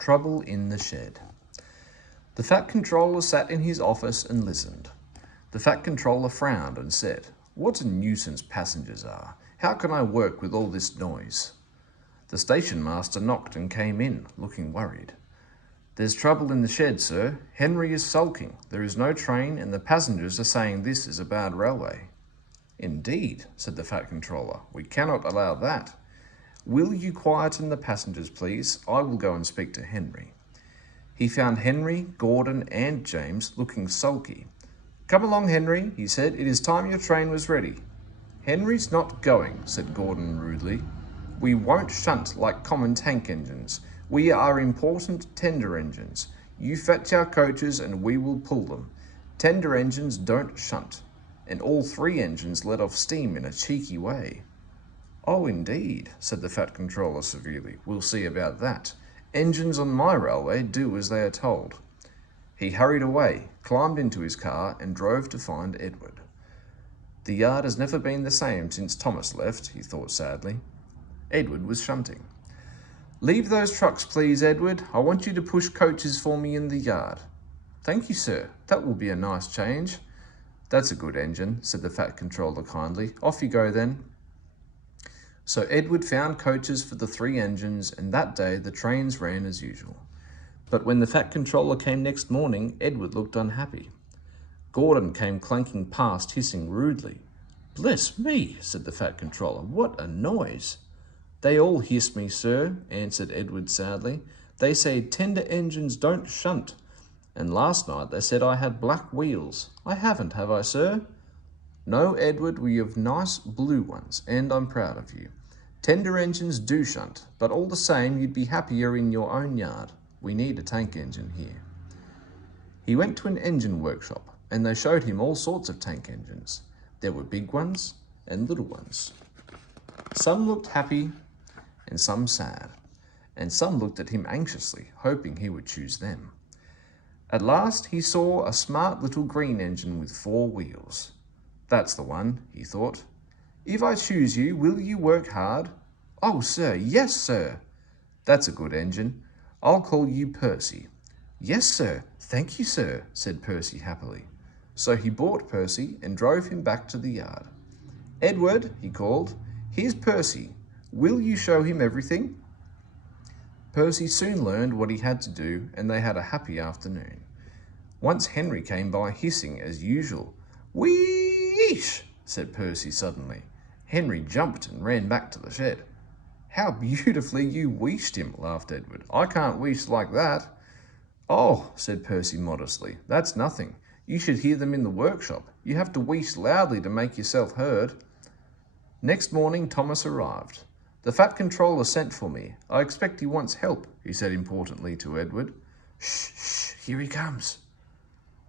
Trouble in the Shed. The Fat Controller sat in his office and listened. The Fat Controller frowned and said, "What a nuisance passengers are. How can I work with all this noise?" The station master knocked and came in, looking worried. "There's trouble in the shed, sir. Henry is sulking. There is no train and the passengers are saying this is a bad railway." "Indeed," said the Fat Controller. "We cannot allow that. Will you quieten the passengers, please? I will go and speak to Henry." He found Henry, Gordon and James looking sulky. "Come along, Henry," he said. "It is time your train was ready." "Henry's not going," said Gordon rudely. "We won't shunt like common tank engines. We are important tender engines. You fetch our coaches and we will pull them. Tender engines don't shunt." And all three engines let off steam in a cheeky way. "Oh, indeed," said the Fat Controller severely. "We'll see about that. Engines on my railway do as they are told." He hurried away, climbed into his car and drove to find Edward. The yard has never been the same since Thomas left, he thought sadly. Edward was shunting. "Leave those trucks, please, Edward. I want you to push coaches for me in the yard." "Thank you, sir. That will be a nice change." "That's a good engine," said the Fat Controller kindly. "Off you go then." So Edward found coaches for the three engines, and that day the trains ran as usual. But when the Fat Controller came next morning, Edward looked unhappy. Gordon came clanking past, hissing rudely. "Bless me," said the Fat Controller. "What a noise!" "They all hiss me, sir," answered Edward sadly. "They say tender engines don't shunt. And last night they said I had black wheels. I haven't, have I, sir?" "No, Edward, we have nice blue ones, and I'm proud of you. Tender engines do shunt, but all the same you'd be happier in your own yard. We need a tank engine here." He went to an engine workshop, and they showed him all sorts of tank engines. There were big ones and little ones. Some looked happy and some sad, and some looked at him anxiously, hoping he would choose them. At last he saw a smart little green engine with 4 wheels. "That's the one," he thought. "If I choose you, will you work hard?" "Oh, sir, yes, sir." "That's a good engine. I'll call you Percy." "Yes, sir. Thank you, sir," said Percy happily. So he bought Percy and drove him back to the yard. "Edward," he called, "here's Percy. Will you show him everything?" Percy soon learned what he had to do, and they had a happy afternoon. Once Henry came by hissing as usual. "Whee-ish!" said Percy suddenly. Henry jumped and ran back to the shed. "How beautifully you wheeshed him," laughed Edward. "I can't wheesh like that." "Oh," said Percy modestly, "that's nothing. You should hear them in the workshop. You have to wheesh loudly to make yourself heard." Next morning Thomas arrived. "The Fat Controller sent for me. I expect he wants help," he said importantly to Edward. "Shh, shh, here he comes."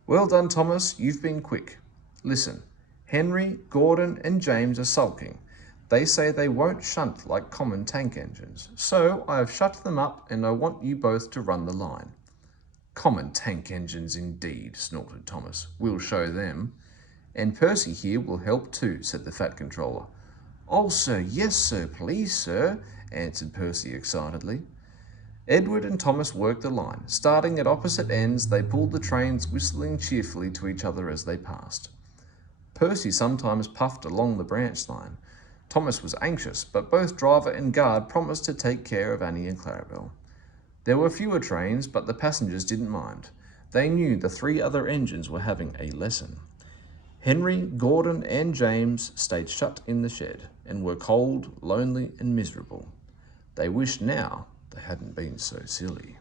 "Well done, Thomas. You've been quick. Listen, Henry, Gordon and James are sulking. They say they won't shunt like common tank engines. So I have shut them up and I want you both to run the line." "Common tank engines indeed," snorted Thomas. "We'll show them." "And Percy here will help too," said the Fat Controller. "Oh, sir, yes, sir, please, sir," answered Percy excitedly. Edward and Thomas worked the line. Starting at opposite ends, they pulled the trains, whistling cheerfully to each other as they passed. Percy sometimes puffed along the branch line. Thomas was anxious, but both driver and guard promised to take care of Annie and Clarabelle. There were fewer trains, but the passengers didn't mind. They knew the 3 other engines were having a lesson. Henry, Gordon and James stayed shut in the shed and were cold, lonely and miserable. They wished now they hadn't been so silly.